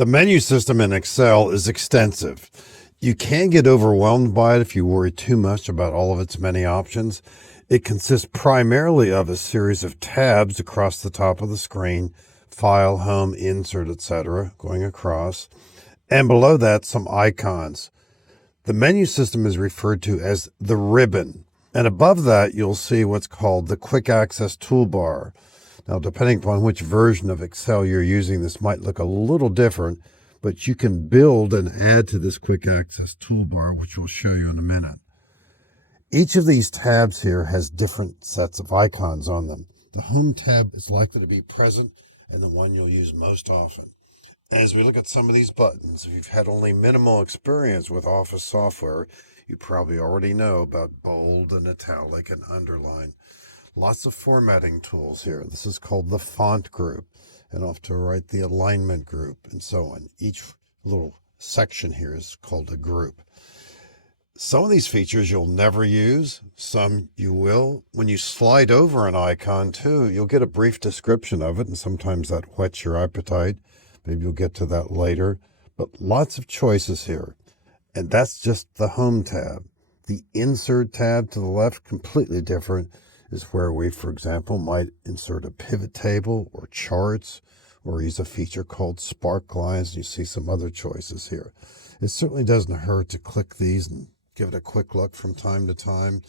The menu system in Excel is extensive. You can get overwhelmed by it if you worry too much about all of its many options. It consists primarily of a series of tabs across the top of the screen, File, Home, Insert, etc., going across, and below that some icons. The menu system is referred to as the ribbon, and above that you'll see what's called the Quick Access Toolbar. Now, depending upon which version of Excel you're using, this might look a little different, but you can build and add to this Quick Access Toolbar, which we'll show you in a minute. Each of these tabs here has different sets of icons on them. The Home tab is likely to be present and the one you'll use most often. As we look at some of these buttons, if you've had only minimal experience with Office software, you probably already know about bold and italic and underline. Lots of formatting tools here. This is called the font group, and off to the right, the alignment group, and so on. Each little section here is called a group. Some of these features you'll never use, some you will. When you slide over an icon too, you'll get a brief description of it, and sometimes that whets your appetite. Maybe you'll get to that later, but lots of choices here. And that's just the Home tab. The Insert tab to the left, completely different, is where we, for example, might insert a pivot table or charts, or use a feature called spark lines. You see some other choices here. It certainly doesn't hurt to click these and give it a quick look from time to time.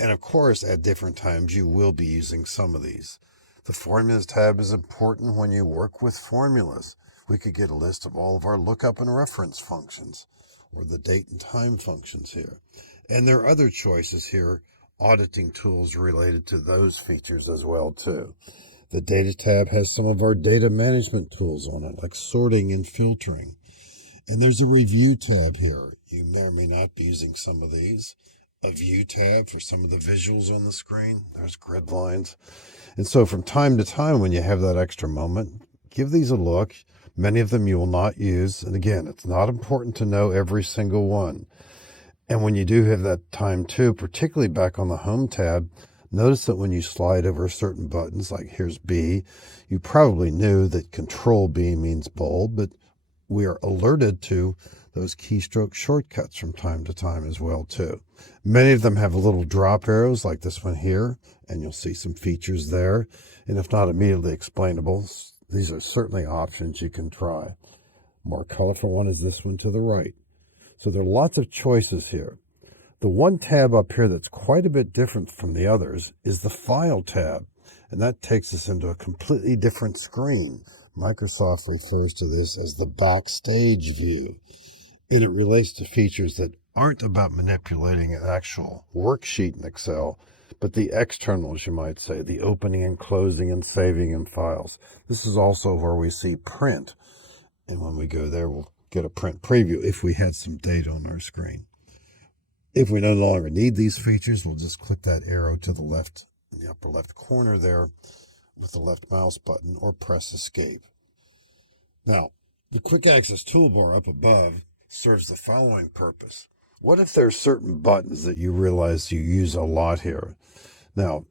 And of course, at different times, you will be using some of these. The Formulas tab is important when you work with formulas. We could get a list of all of our lookup and reference functions, or the date and time functions here. And there are other choices here, auditing tools related to those features as well too. The Data tab has some of our data management tools on it, like sorting and filtering. And there's a Review tab here. You may or may not be using some of these. A View tab for some of the visuals on the screen. There's grid lines. And so from time to time, when you have that extra moment, give these a look. Many of them you will not use. And again, it's not important to know every single one. And when you do have that time too, particularly back on the Home tab, notice that when you slide over certain buttons, like here's B, you probably knew that Control B means bold, but we are alerted to those keystroke shortcuts from time to time as well too. Many of them have little drop arrows like this one here, and you'll see some features there. And if not immediately explainable, these are certainly options you can try. More colorful one is this one to the right. So there are lots of choices here. The one tab up here that's quite a bit different from the others is the File tab, and that takes us into a completely different screen. Microsoft refers to this as the backstage view, and it relates to features that aren't about manipulating an actual worksheet in Excel, but the externals, you might say, the opening and closing and saving in files. This is also where we see print, and when we go there, we'll get a print preview if we had some data on our screen. If we no longer need these features, we'll just click that arrow to the left in the upper left corner there with the left mouse button, or press Escape. Now, the Quick Access Toolbar up above serves the following purpose. What if there are certain buttons that you realize you use a lot here? Now,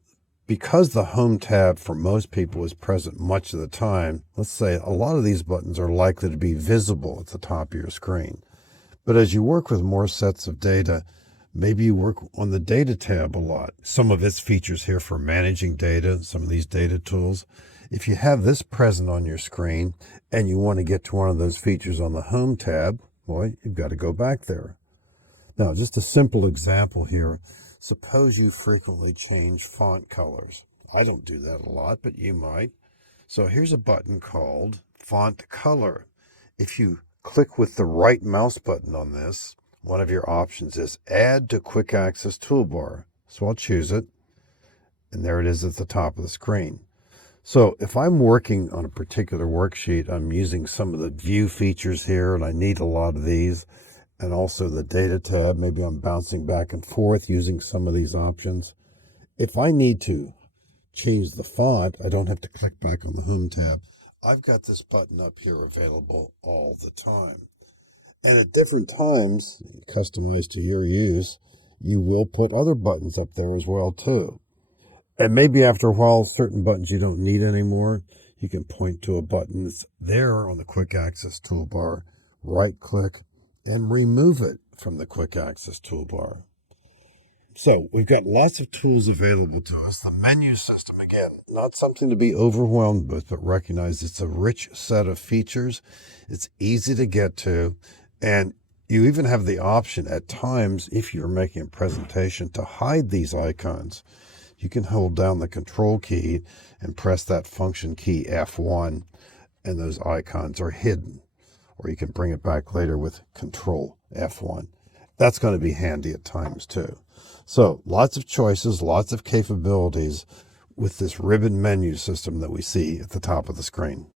because the Home tab for most people is present much of the time, let's say a lot of these buttons are likely to be visible at the top of your screen. But as you work with more sets of data, maybe you work on the Data tab a lot. Some of its features here for managing data, some of these data tools. If you have this present on your screen and you want to get to one of those features on the Home tab, boy, you've got to go back there. Now, just a simple example here. Suppose you frequently change font colors. I don't do that a lot, but you might. So here's a button called Font Color. If you click with the right mouse button on this, one of your options is Add to Quick Access Toolbar. So I'll choose it, and there it is at the top of the screen. So if I'm working on a particular worksheet, I'm using some of the view features here, and I need a lot of these, and also the Data tab. Maybe I'm bouncing back and forth using some of these options. If I need to change the font, I don't have to click back on the Home tab. I've got this button up here available all the time. And at different times, customized to your use, you will put other buttons up there as well too. And maybe after a while, certain buttons you don't need anymore. You can point to a button that's there on the Quick Access Toolbar, right-click, and remove it from the Quick Access Toolbar. So we've got lots of tools available to us. The menu system, again, not something to be overwhelmed with, but recognize it's a rich set of features. It's easy to get to, and you even have the option at times, if you're making a presentation, to hide these icons. You can hold down the control key and press that function key F1, and those icons are hidden. Or you can bring it back later with control F1. That's going to be handy at times too. So lots of choices, lots of capabilities with this ribbon menu system that we see at the top of the screen.